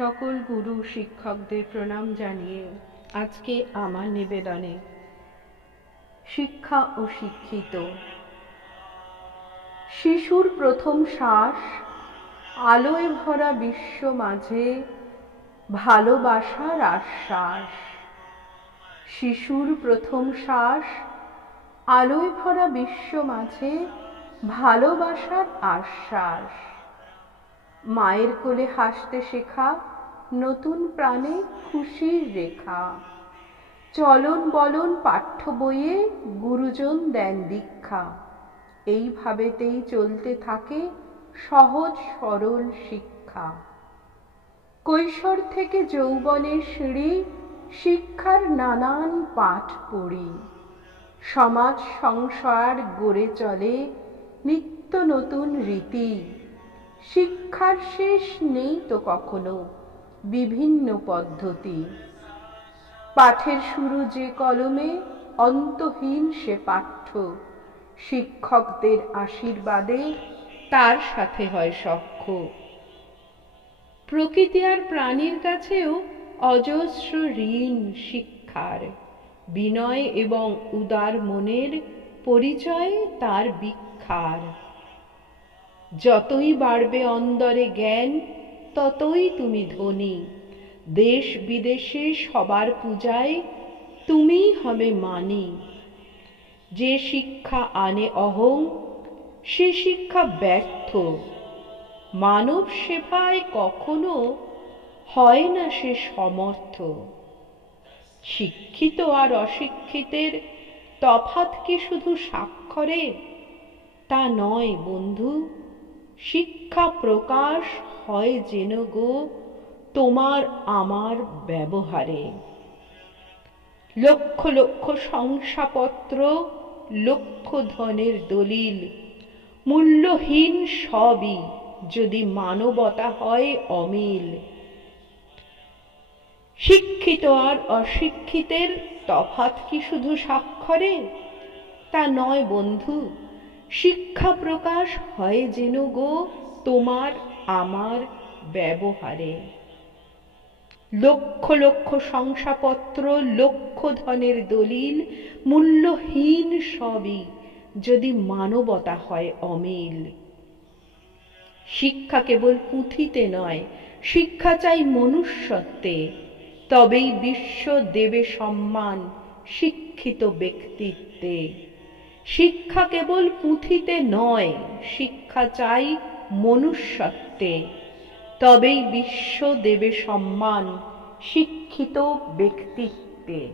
সকল গুরু শিক্ষকদের প্রণাম জানিয়ে আজকে আমার নিবেদনে শিক্ষা ও শিক্ষিত। শিশুর প্রথম শ্বাস, আলোয় ভরা বিশ্ব মাঝে ভালোবাসার আশ্বাস। শিশুর প্রথম শ্বাস, আলোয় ভরা বিশ্ব মাঝে ভালোবাসার আশ্বাস। মায়ের কোলে হাসতে শেখা নতুন প্রাণে খুশির রেখা। চলন বলন পাঠ্য বইয়ে গুরুজন দেন দীক্ষা। এইভাবেতেই চলতে থাকে সহজ সরল শিক্ষা। কৈশোর থেকে যৌবনের সিঁড়ি, শিক্ষার নানান পাঠ পড়ি। সমাজ সংসার গড়ে চলে নিত্য নতুন রীতি। শিক্ষার শেষ নেই তো কখনো, বিভিন্ন পদ্ধতি। পাঠের শুরু যে কলমে, অন্তহীন সে পাঠ্য। শিক্ষকদের আশীর্বাদে তার সাথে হয় সখ্য। প্রকৃতি আর প্রাণীর কাছেও অজস্র ঋণ শিক্ষার। বিনয় এবং উদার মনের পরিচয় তার বিখ্যার। যতই বাড়বে অন্তরে জ্ঞান, ততই তুমি ধনী। দেশ বিদেশে সবার পূজায় তুমিই হবে মানি। যে শিক্ষা আনে অহং, সে শিক্ষা ব্যর্থ। মানব সেবায় কখনো হয় না সে সমর্থ। শিক্ষিত আর অশিক্ষিতের তফাৎ কি শুধু স্বাক্ষরে? তা নয় বন্ধু, শিক্ষা প্রকাশ হয় যেন গো তোমার আমার ব্যবহারে। লক্ষ লক্ষ শংসাপত্র, লক্ষ ধনের দলিল, মূল্যহীন সবই যদি মানবতা হয় অমিল। শিক্ষিত আর অশিক্ষিতের তফাৎ কি শুধু স্বাক্ষরে? তা নয় বন্ধু, শিক্ষা প্রকাশ হয় যেন গো তোমার আমার ব্যবহারে। লক্ষ লক্ষ শংসাপত্র, লক্ষ ধনের দলিল, মূল্যহীন সবই যদি মানবতা হয় অমিল। শিক্ষা কেবল পুঁথিতে নয়, শিক্ষা চাই মনুষ্যত্বে। তবেই বিশ্ব দেবে সম্মান শিক্ষিত ব্যক্তিত্বে। শিক্ষা কেবল পুঁথিতে নয়, শিক্ষা চাই মনুষ্যত্বে। তবেই বিশ্ব দেবে সম্মান শিক্ষিত ব্যক্তিত্বে।